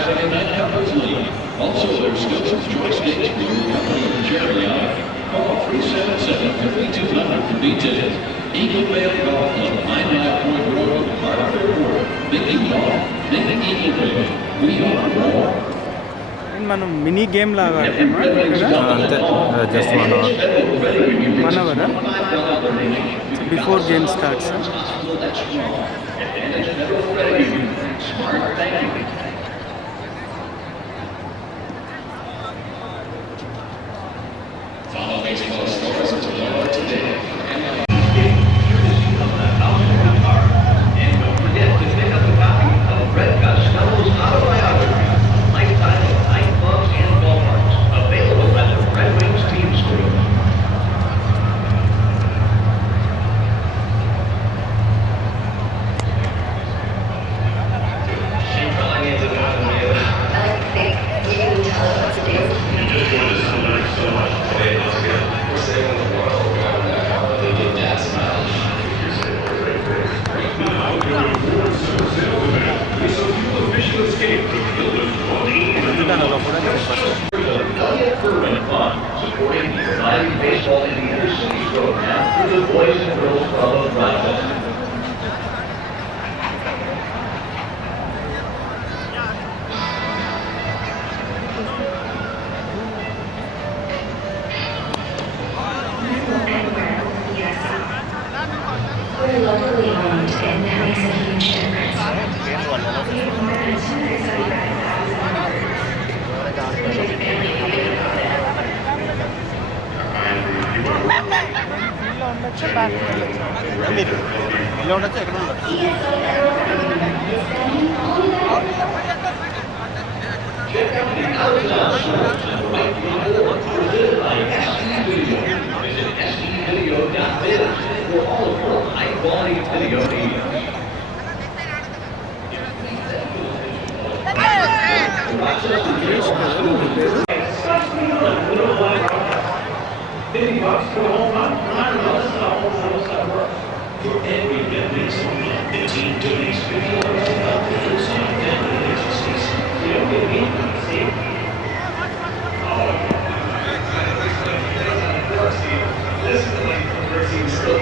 Saturday Night Couples League. Also, there's still some choice dates for your company or charity out. Call 377-5200 for details. Eagle Vale Golf Club, 99 Point Road, Hartford Airport. Thinking golf, thinking Eagle Vale. We are more. మనం mini game లాగా అంతే just 1 hour 1 hour before game starts Follow baseball scores tomorrow today. And don't forget to pick up a copy of Red Gus Snow's autobiography, Lifetime of Nightclubs and Ballparks, available at the Red Wings team store. Supporting the Miami Baseball in the Inner City program through the Boys and Girls Club of Rochester. We're locally owned and that makes a huge difference. We have more than 275,000 members. We're family happy about it. మీరు ఇలా ఉండొచ్చు ఎక్కడ ఉండొచ్చు For all of your high-quality video media. $50 for the whole month? This is a whole set of work. For every Redwings home run, the team donates $50 to help the Hillside Family Agencies. You don't get anything, see? This is the link from Mercy Still.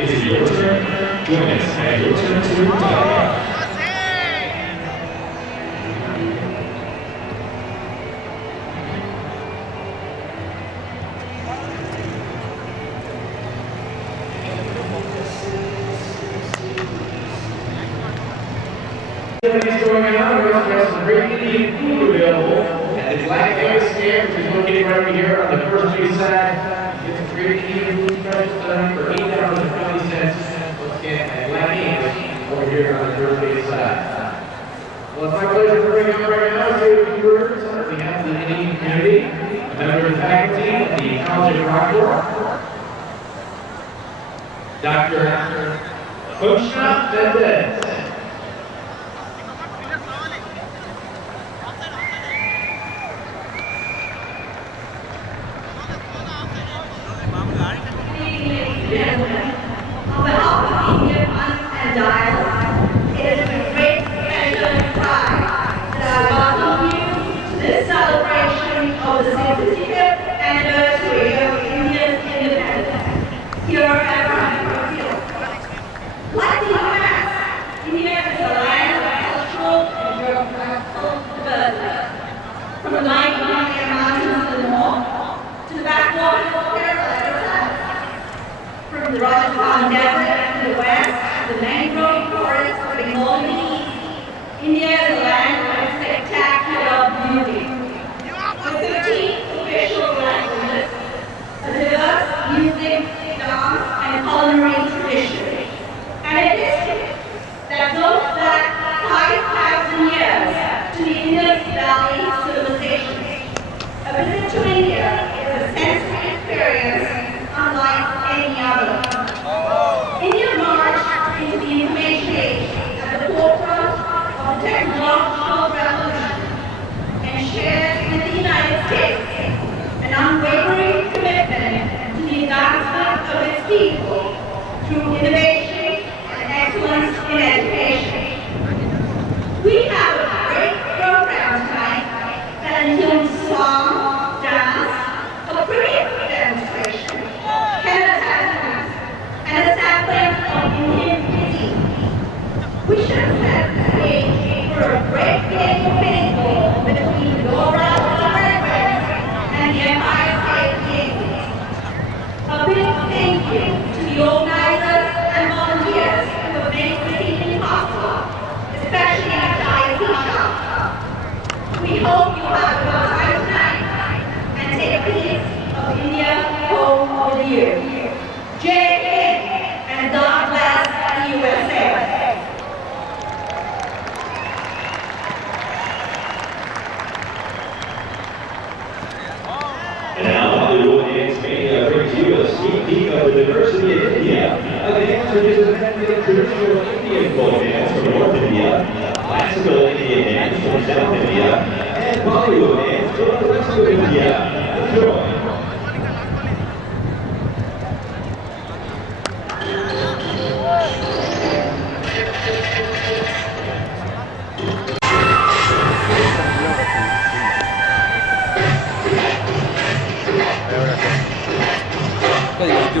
Is it your turn? Join us at yourturnto.com. Activities going on. We also have some great Indian food available at the Black Vegas stand, which is located right over here on the First Street side. Get some great Indian food specials done for $8.50 coming up right now to say a few words on behalf of the Indian community, a member of the faculty at the College of Rockport, Dr. Hoshna Mendez. On behalf of Indian and Dial, it is with great pleasure and pride that I welcome you to this celebration of the 65th anniversary of India's independence here at Rockport Field. Like the U.S., India is a land of cultural and geographical diversity. From the Himalaya Mountains to the north, to the backwaters of Kerala to the south. From the Rajasthan Desert to the west, to the mangrove forests of Bengal to the east, India is a land of spectacular beauty. With 15 official languages, a diverse music, dance, and culinary tradition, and a history that goes back 5,000 years to the Indus Valley civilization. A visit to India is a sensory experience unlike any other. India marched into the information age at the forefront of the technological revolution and shared with the United States an unwavering commitment to the advancement of its people through innovation and excellence in education. We have a great program tonight that includes song, dance, a cricket demonstration, henna tattoos, and a sampling of Indian cuisine. We should set the stage for a great game of baseball between the Colorado Red Wings and the Empire State Yankees. A big thank you to the organizers and volunteers who have made this evening possible, especially at the IC shop. We hope you have a good time tonight and take a piece of India home with you. Jai Hind and God bless the USA. And now Hollywood Dance Mania brings you a sneak peek of the diversity of India. A dance which is a traditional Indian folk dance from North India, classical Indian dance from South India, and Bollywood dance from the rest of India. Enjoy. Thank you.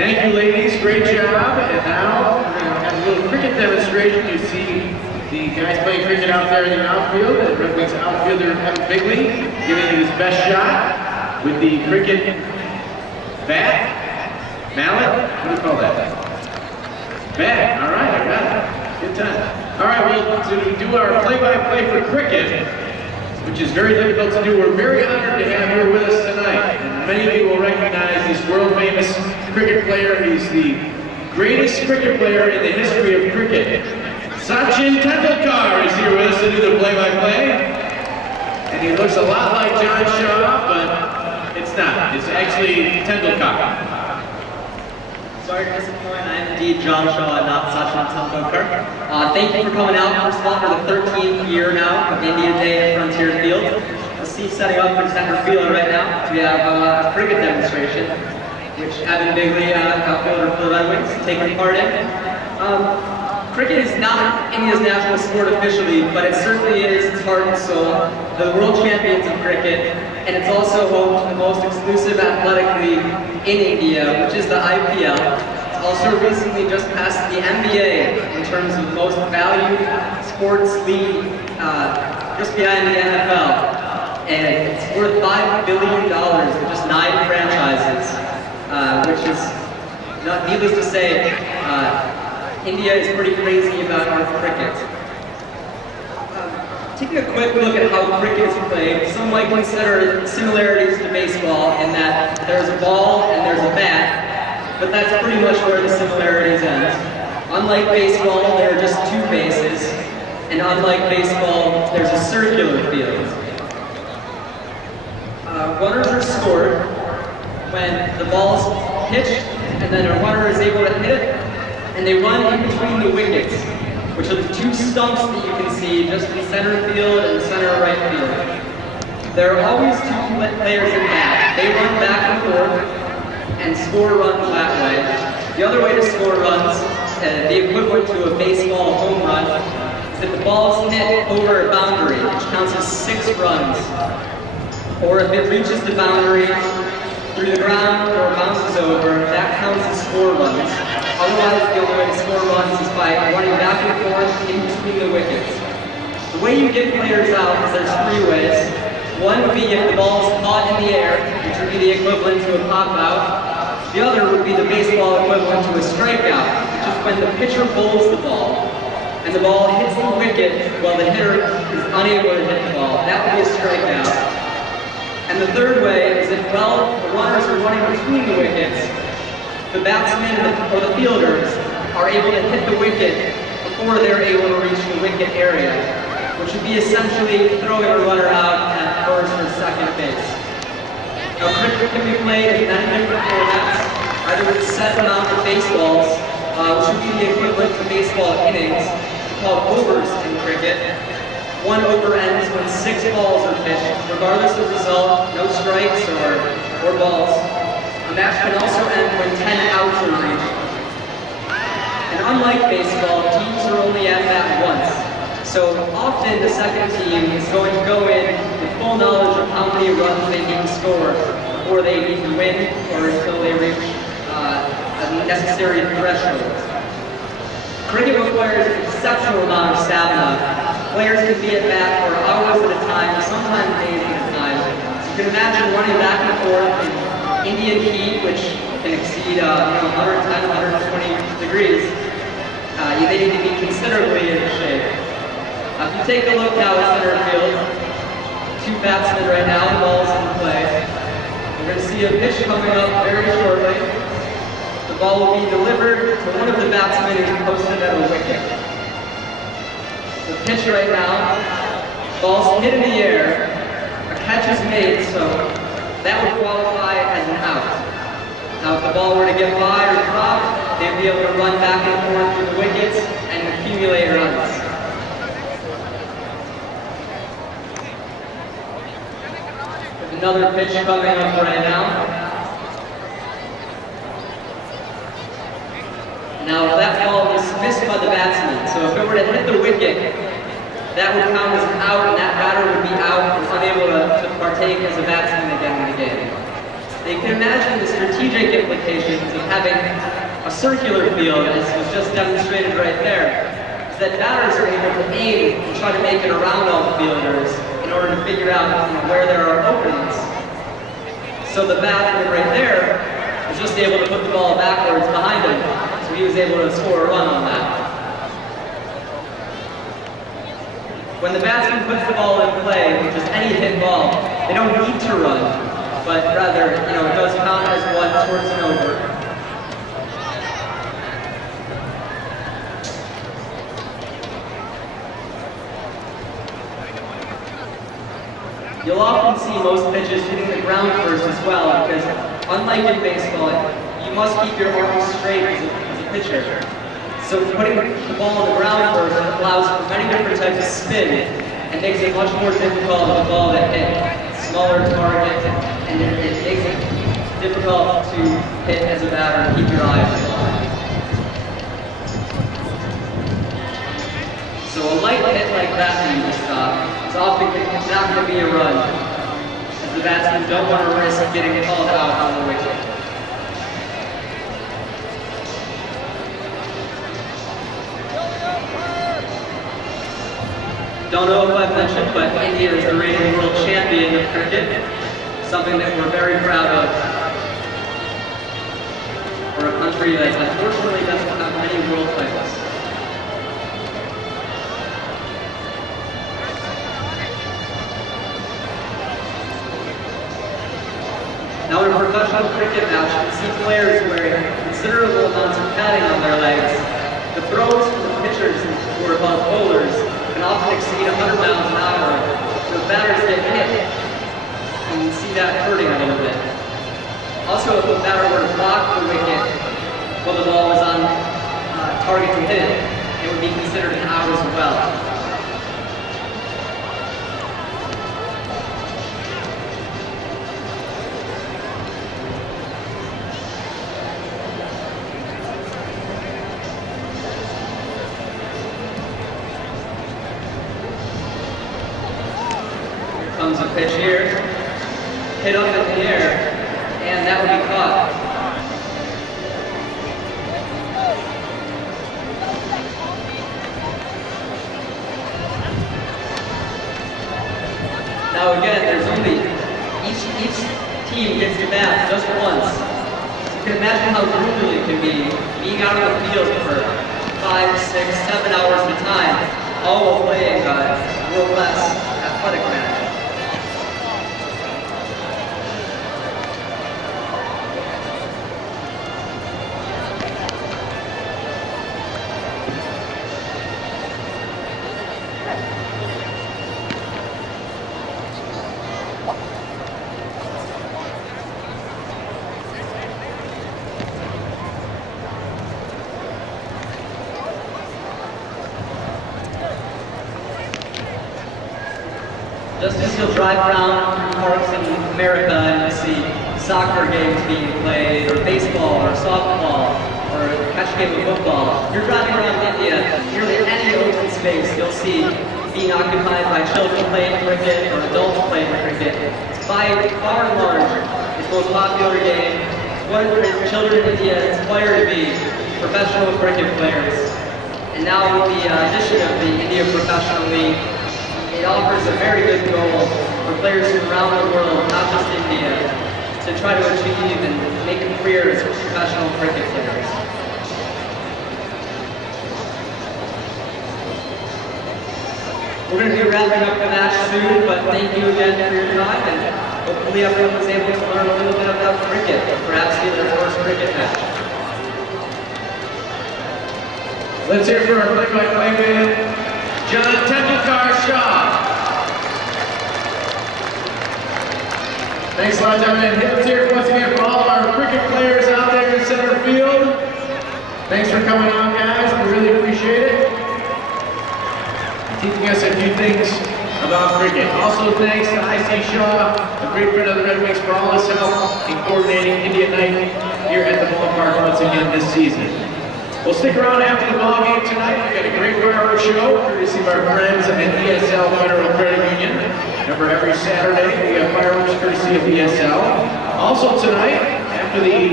Thank you, ladies. Great job. And now we're going to have a little cricket demonstration. You see the guys playing cricket out there in the outfield. And Red Wings outfielder Evan Bigley giving it his best shot with the cricket bat, mallet. What do you call that? Bat. All right, I got it. Good time. All right, well, to do our play-by-play for cricket, which is very difficult to do, we're very honored to have here with us tonight. And many of you will recognize this world-famous cricket player. He's the greatest cricket player in the history of cricket. Sachin Tendulkar is here with us to do the play-by-play. And he looks a lot like John Shaw, but it's not. It's actually Tendulkar. Sorry to disappoint, I am indeed John Shaw and not Sachin Tendulkar. Thank you for coming out first of all for the 13th year now of India Day at Frontier Field. Steve's setting up for center field right now. We have a cricket demonstration, which Evan Bigley, outfielder for the Red Wings, is taking part in. Cricket is not India's national sport officially, but it certainly is its heart and soul. The world champions of cricket, and it's also home to the most exclusive athletic league in India, which is the IPL. It's also recently just passed the NBA in terms of most valued sports league, just behind the NFL. And it's worth $5 billion with just 9 franchises, which is, needless to say, India is pretty crazy about cricket. Taking a quick look at how cricket is played, some might consider similarities to baseball in that there's a ball and there's a bat, but that's pretty much where the similarities end. Unlike baseball, there are just 2 bases, and unlike baseball, there's a circular field. Runners are scored when the ball is pitched, and then a runner is able to hit it, and they run in between the wickets, which are the 2 stumps that you can see just in center field and center right field. There are always 2 players in back. They run back and forth and score runs that way. The other way to score runs, the equivalent to a baseball home run, is if the ball is hit over a boundary, which counts as 6 runs. Or if it reaches the boundary through the ground or bounces over, that counts as 4 runs. Otherwise, the only way to score runs is by running back and forth in between the wickets. The way you get players out is there's 3 ways. One would be if the ball is caught in the air, which would be the equivalent to a pop-out. The other would be the baseball equivalent to a strikeout, which is when the pitcher bowls the ball, and the ball hits the wicket while the hitter is unable to hit the ball. That would be a strikeout. And the third way is if, well, the runners are running between the wickets, the batsmen or the fielders are able to hit the wicket before they're able to reach the wicket area, which would be essentially throwing a runner out at first or second base. Now, cricket can be played in many different formats, either with a set amount of baseballs, which would be the equivalent to baseball innings, called overs in cricket. 1 over ends when 6 balls are pitched, regardless of result, no strikes or balls. A match can also end when 10 outs are reached. And unlike baseball, teams are only at bat once. So often the second team is going to go in with full knowledge of how many runs they need to score before they need to win or until they reach a necessary threshold. Cricket requires an exceptional amount of stamina. Players can be at bat for hours at a time, sometimes days at a time. So you can imagine running back and forth in Indian heat, which can exceed 110, 120 degrees. They need to be considerably in shape. If you take a look now at center field, 2 batsmen right now, the ball's in play. We're going to see a pitch coming up very shortly. The ball will be delivered to one of the batsmen who's posted at a wicket. The pitch right now, ball's hit in the air, a catch is made, so that would qualify as an out. Now if the ball were to get by or drop, they'd be able to run back and forth through the wickets and accumulate runs. There's another pitch coming up right now. Now that ball is missed by the batsman, so if it were to hit the wicket, that would count as an out, and that batter would be out and unable to partake as a batsman again in the game. They can imagine the strategic implications of having a circular field, as was just demonstrated right there, is that batters are able to aim and try to make it around all the fielders in order to figure out where there are openings. So the batter right there was just able to put the ball backwards behind him, so he was able to score a run on that. When the batsman puts the ball in play, just any hit ball, they don't need to run, but rather, it does count as one towards an over. You'll often see most pitches hitting the ground first as well, because unlike in baseball, you must keep your arms straight as a pitcher. So putting the ball on the ground first allows for many different types of spin and makes it much more difficult for the ball to hit smaller targets, and it makes it difficult to hit as a batter and keep your eye on the ball. So a light hit like that that you just saw is often not going to be a run, as the batsmen don't want to risk getting called out on the wicket. Don't know if I've mentioned, but India is the reigning world champion of cricket, something that we're very proud of. For a country that unfortunately doesn't have many world titles. Now in a professional cricket match, you see players wearing considerable amounts of padding on their legs. The throws from the pitchers who are above bowlers can often exceed 100 miles an hour, so the batters get hit. And you see that hurting a little bit. Also, if a batter were to block the wicket while the ball was on target to hit it, it would be considered an out as well. Comes a pitch here, hit up in the air, and that would be caught. Now again, there's only, each team gets to bat just once. So you can imagine how brutal it can be, being out on the field for 5, 6, 7 hours at a time, all while playing a world-class athletic match. Just as you'll drive around parks in America and you see soccer games being played, or baseball, or softball, or catch a game of football, you're driving around India, nearly any open space you'll see being occupied by children playing cricket or adults playing cricket. It's by far and large its most popular game. What children in India aspire to be professional cricket players. And now with the addition of the India Professional League, it offers a very good goal for players from around the world, not just India, to try to achieve and make a career as professional cricket players. We're going to be wrapping up the match soon, but thank you again for your time, and hopefully everyone was able to learn a little bit about cricket, perhaps see their first cricket match. Let's hear it for our play-by-play man, John Tendulkar Shah. Thanks a lot, gentlemen. Let's hear it once again for all of our cricket players out there in center field. Thanks for coming on, guys. We really appreciate it. Teaching us a few things about cricket. Also, thanks to I.C. Shaw, a great friend of the Red Wings, for all his help in coordinating India Night here at the ballpark once again this season. We'll stick around after the ball game tonight. We've got a great fireworks show, courtesy of our friends at ESL Federal Credit Union. Remember, every Saturday we have fireworks courtesy of ESL. Also tonight, after the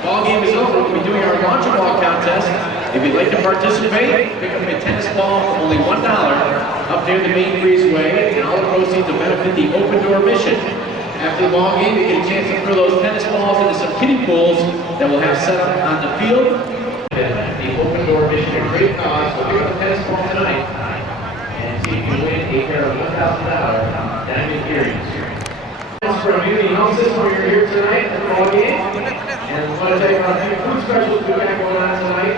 ball game is over, we'll be doing our launch ball contest. If you'd like to participate, pick up a tennis ball for only $1 up near the main breezeway, and all the proceeds will benefit the Open Door mission. After the ball game, you get a chance to throw those tennis balls into some kiddie pools that we'll have set up on the field. The Open Door mission, a great cause, so pick up a tennis ball tonight and see if you can win a pair of $1,000 diamond earrings. From Union Health System, you're here tonight at the ball game. And we want to tell you about a few food specials we got going on tonight.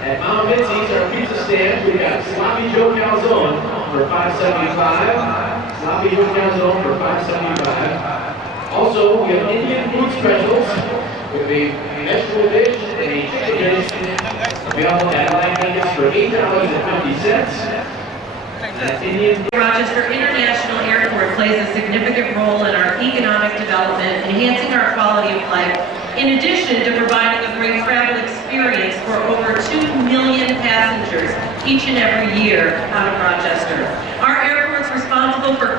At Mount Mitzi's, our pizza stand, we got Sloppy Joe Calzone for $5.75. Sloppy Joe Calzone for $5.75. Also, we have Indian food specials with a vegetable dish and a chicken dish. We also have line tickets for $8.50. Rochester International Airport plays a significant role in our economic development, enhancing our quality of life, in addition to providing a great travel experience for over 2 million passengers each and every year out of Rochester. Our airport's responsible for